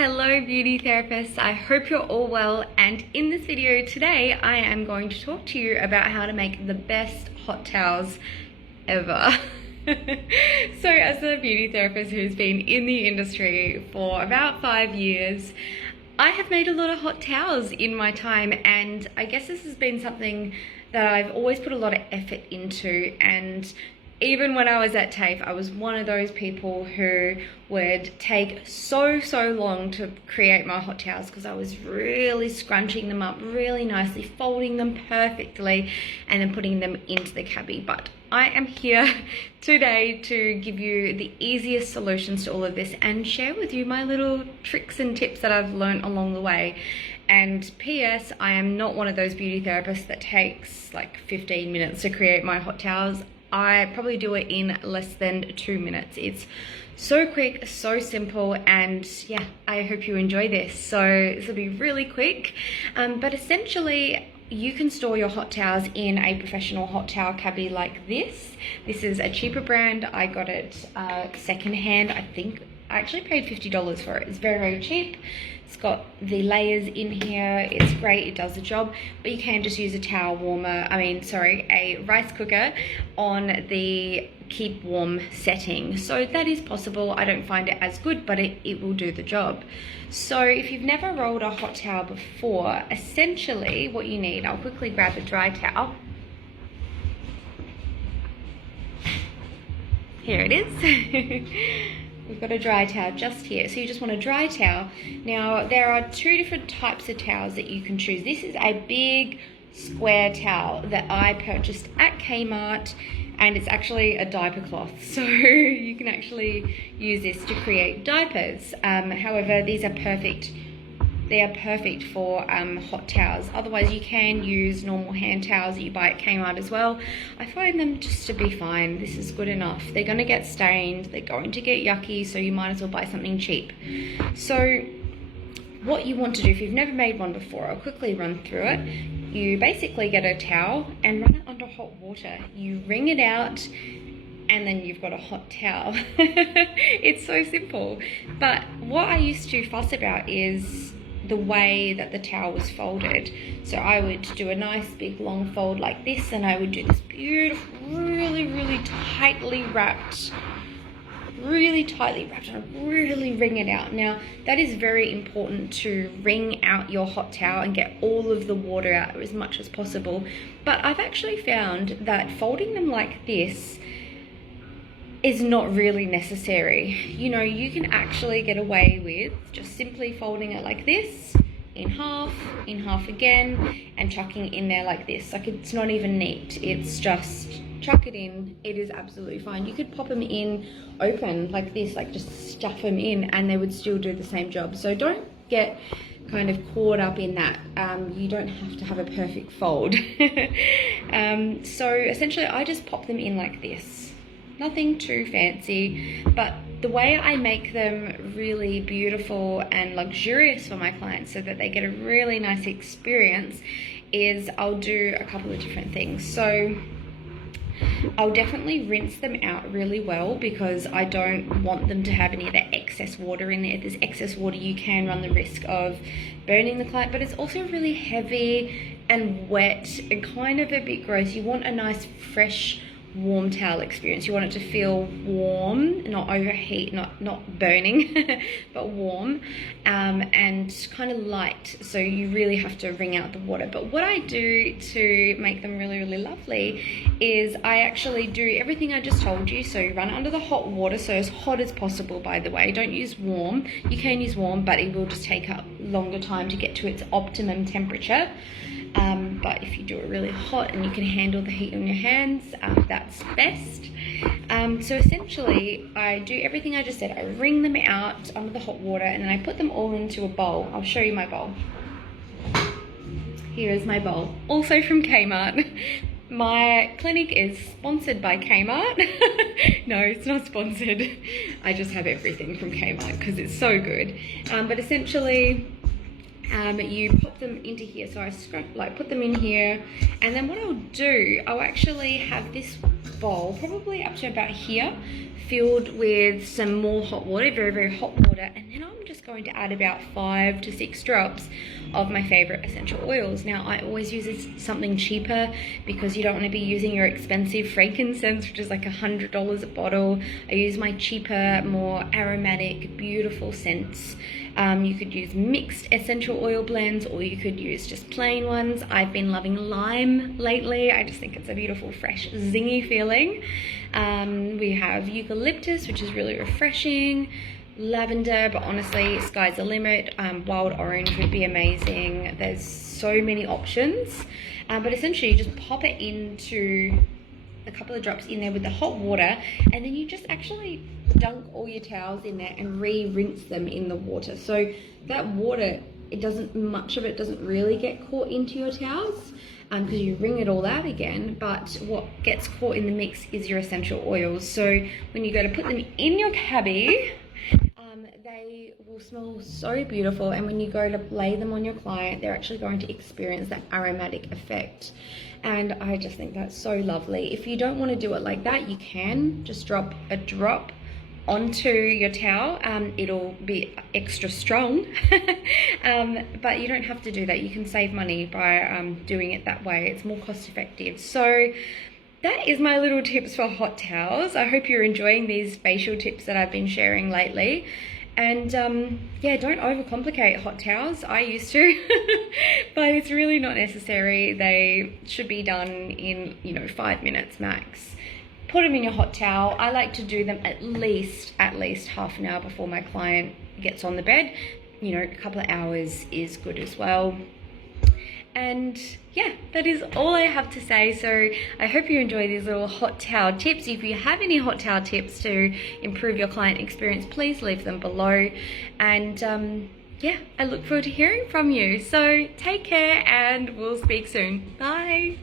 Hello beauty therapists, I hope you're all well, and in this video today I am going to talk to you about how to make the best hot towels ever. So as a beauty therapist who's been in the industry for about 5 years, I have made a lot of hot towels in my time, and I guess this has been something that I've always put a lot of effort into. And even when I was at TAFE, I was one of those people who would take so long to create my hot towels because I was really scrunching them up really nicely, folding them perfectly, and then putting them into the cabbie. But I am here today to give you the easiest solutions to all of this and share with you my little tricks and tips that I've learned along the way. And P.S. I am not one of those beauty therapists that takes like 15 minutes to create my hot towels. I probably do it in less than 2 minutes. It's so quick, so simple, and yeah, I hope you enjoy this. So this will be really quick, but essentially you can store your hot towels in a professional hot towel cabbie like this. This is a cheaper brand. I got it secondhand. I think I actually paid $50 for it. It's very cheap. It's got the layers in here. It's great, it does the job, but you can just use a a rice cooker on the keep warm setting. So that is possible. I don't find it as good, but it will do the job. So if you've never rolled a hot towel before, essentially what you need, I'll quickly grab a dry towel. Here it is. We've got a dry towel just here. So you just want a dry towel. Now, there are two different types of towels that you can choose. This is a big square towel that I purchased at Kmart, and it's actually a diaper cloth. So you can actually use this to create diapers. However, these are perfect. They are perfect for hot towels. Otherwise, you can use normal hand towels that you buy at Kmart as well. I find them just to be fine. This is good enough. They're going to get stained. They're going to get yucky, so you might as well buy something cheap. So what you want to do, if you've never made one before, I'll quickly run through it. You basically get a towel and run it under hot water. You wring it out, and then you've got a hot towel. It's so simple. But what I used to fuss about is the way that the towel was folded. So I would do a nice big long fold like this, and I would do this beautiful, really tightly wrapped, and really wring it out. Now that is very important, to wring out your hot towel and get all of the water out as much as possible. But I've actually found that folding them like this is not really necessary. You know, you can actually get away with just simply folding it like this, in half again, and chucking in there like this. Like, it's not even neat. It's just chuck it in. It is absolutely fine. You could pop them in open like this, like just stuff them in, and they would still do the same job. So don't get kind of caught up in that. You don't have to have a perfect fold. So essentially I just pop them in like this. Nothing too fancy, but the way I make them really beautiful and luxurious for my clients so that they get a really nice experience is I'll do a couple of different things. So I'll definitely rinse them out really well, because I don't want them to have any of that excess water in there. If there's excess water, you can run the risk of burning the client, but it's also really heavy and wet and kind of a bit gross. You want a nice fresh warm towel experience. You want it to feel warm, not overheat, not burning, but warm, and kind of light. So you really have to wring out the water. But what I do to make them really lovely is I actually do everything I just told you. So you run it under the hot water, so as hot as possible, by the way. Don't use warm. You can use warm, but it will just take a longer time to get to its optimum temperature. But if you do it really hot and you can handle the heat on your hands, that's best. So essentially I do everything I just said. I wring them out under the hot water, and then I put them all into a bowl. I'll show you my bowl. Here is my bowl, also from Kmart. My clinic is sponsored by Kmart. No, it's not sponsored. I just have everything from Kmart because it's so good. But essentially you pop them into here. So I put them in here, and then what I'll do, I'll actually have this bowl probably up to about here filled with some more hot water, very hot water, and then I'm just going to add about 5 to 6 drops of my favorite essential oils. Now, I always use something cheaper because you don't want to be using your expensive frankincense, which is like $100 a bottle. I use my cheaper, more aromatic, beautiful scents. You could use mixed essential oil blends, or you could use just plain ones. I've been loving lime lately. I just think it's a beautiful, fresh, zingy feeling. We have eucalyptus, which is really refreshing. Lavender, but honestly, sky's the limit. Wild orange would be amazing. There's so many options. But essentially, you just pop it into a couple of drops in there with the hot water, and then you just actually dunk all your towels in there and re-rinse them in the water. So that water, much of it doesn't really get caught into your towels because you wring it all out again, but what gets caught in the mix is your essential oils. So when you go to put them in your cabbie, they will smell so beautiful, and when you go to lay them on your client, they're actually going to experience that aromatic effect. And I just think that's so lovely. If you don't want to do it like that, you can just drop a drop onto your towel. It'll be extra strong, but you don't have to do that. You can save money by doing it that way. It's more cost effective. So that is my little tips for hot towels. I hope you're enjoying these facial tips that I've been sharing lately. And yeah, don't overcomplicate hot towels. I used to, but it's really not necessary. They should be done in, 5 minutes max. Put them in your hot towel. I like to do them at least half an hour before my client gets on the bed. A couple of hours is good as well. And yeah, that is all I have to say. So I hope you enjoy these little hot towel tips. If you have any hot towel tips to improve your client experience, please leave them below. And yeah, I look forward to hearing from you. So take care, and we'll speak soon. Bye.